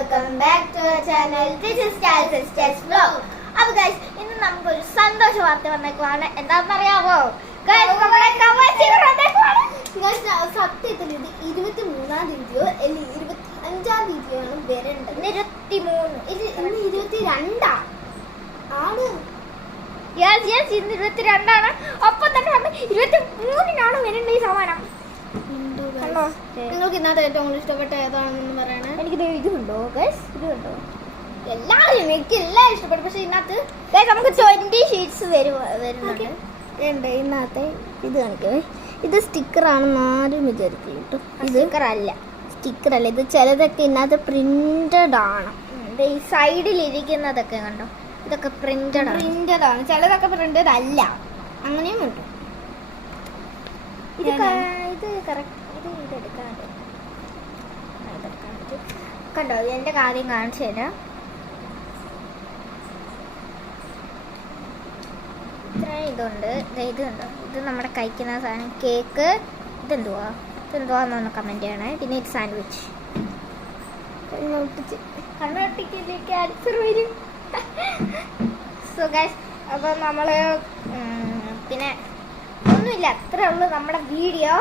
Welcome back to our channel. This is Stals sisters vlog. അപ്പോൾ guys, ഇന്ന് നമുക്കൊരു സന്തോഷ വാർത്ത വന്നേക്കുവാണ്. എന്താണെന്ന് അറിയാമോ ഗയ്സ്? നമ്മുടെ കവചികൾ വന്നേക്കുവാണ്. സത്യത്തിൽ ഇത് 23-ാം തീയതിയോ അല്ലെങ്കിൽ 25-ാം തീയതിയോ ആണ് വരേണ്ടത്. 23 ഇത് ഇന്ന് 22 ആണ്. ഇന്ന് 22 ഒപ്പം തന്നെ 23-നാണ് വരേണ്ടത് ഈ സമ്മാനം. കണ്ടോ? നിങ്ങൾക്ക് ഇന്നത്തെ ഏറ്റവും കൂടുതൽ ഇഷ്ടപ്പെട്ട ഏതാണെന്ന് പറയണേ. എനിക്ക് ഇത് കണ്ടോ ഗയ്സ്? ഇത് കണ്ടോ? എനിക്ക് എല്ലാം ഇഷ്ടപ്പെട്ടു. പക്ഷെ ഇതിനകത്ത് നമുക്ക് 20 ഷീറ്റ്സ് വരുന്നുണ്ട്. ഇതിനകത്ത് ഇത് കാണിക്കേ. ഇത് സ്റ്റിക്കറാണെന്ന് ആരും വിചാരിക്കും കേട്ടോ. ഇത് സ്റ്റിക്കർ അല്ല, ഇത് ചിലതൊക്കെ ഇതിനകത്ത് പ്രിന്റഡ് ആണ്. ഈ സൈഡിൽ ഇരിക്കുന്നതൊക്കെ കണ്ടോ, ഇതൊക്കെ പ്രിന്റഡ് ആണ്. ചിലതൊക്കെ പ്രിന്റഡ് അല്ല, അങ്ങനെയും ഉണ്ട്. ഇത് കറക്റ്റ് ഇതെടുക്കാണ്ട് കണ്ടോ? എന്റെ കാര്യം കാണിച്ചു തരാം. ഇത്രയും ഇതുണ്ട്. ഇത് കണ്ടോ? ഇത് നമ്മുടെ കഴിക്കുന്ന സാധനം കേക്ക്. ഇതെന്തുവാന്ന് കമന്റ് ചെയ്യണേ. പിന്നെ ഇത് സാൻഡ്വിച്ച്. കണ്ണൊട്ടിക്ക് ക്യാൻസർ വരും. സോ ഗൈസ്, അപ്പം നമ്മള് പിന്നെ ഒന്നുമില്ല, അത്രേ ഉള്ളൂ നമ്മുടെ വീഡിയോ.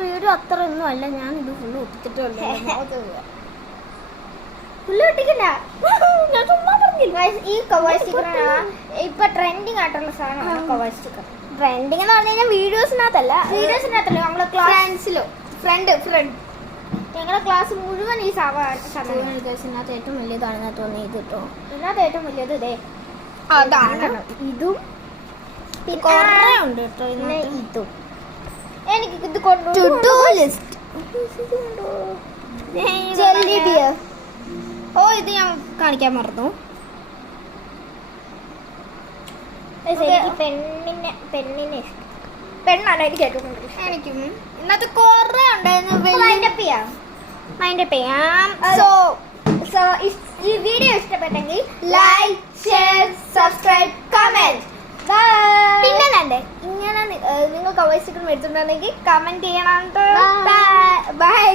വീഡിയോ അത്ര ഒന്നും അല്ല, ഞാൻ ഇത് ഫുള്ള് ഒട്ടിച്ചിട്ടുള്ളൂ. ഫുള്ള് ഒട്ടിക്കണ്ട, ഞാൻ ചുമ്മാ പറഞ്ഞില്ല. ഈ കവർ സ്റ്റിക്കർ ഇപ്പൊ ട്രെൻഡിങ് ആയിട്ടുള്ള സാധനമാണ് കവർ സ്റ്റിക്കർ. ട്രെൻഡിങ് എന്ന് പറഞ്ഞു കഴിഞ്ഞാൽ വീഡിയോസിനകത്തല്ല നമ്മളെ ക്ലാസ്സിലോ ഫ്രണ്ട് ഞങ്ങളുടെ ക്ലാസ് മുഴുവൻ ഈ ഇതിനകത്ത് ഏറ്റവും വലിയതാണെന്ന് തോന്നിയത് കേട്ടോ. ഇതിനകത്ത് ഏറ്റവും വലിയത് ഇതേ അതാണ്. ഇതും പിന്നെ ഉണ്ട് കേട്ടോ. പിന്നെ ഇതും എനിക്ക് ഇത് കൊണ്ടു ഓ, ഇത് ഞാൻ കാണിക്കാൻ മറന്നു. എനിക്ക് പെണ്ണിനെ ഇഷ്ടം. പെണ്ണാണ് എനിക്ക് ഏറ്റവും കൂടുതൽ ഇഷ്ടം. എനിക്കും ഇന്നത്തെ കുറെ ഉണ്ടായിരുന്നു. മൈൻഡ് ചെയ്യാം. സോ ഈ വീഡിയോ ഇഷ്ടപ്പെട്ടെങ്കിൽ ലൈക്ക്, ഷെയർ, സബ്സ്ക്രൈബ്, കമന്റ്. പിന്നെ ഇങ്ങനെ നിങ്ങൾ കവർ സ്റ്റിക്കർ മേടിച്ചിട്ടുണ്ടെങ്കിൽ കമന്റ് ചെയ്യണം. ബൈ.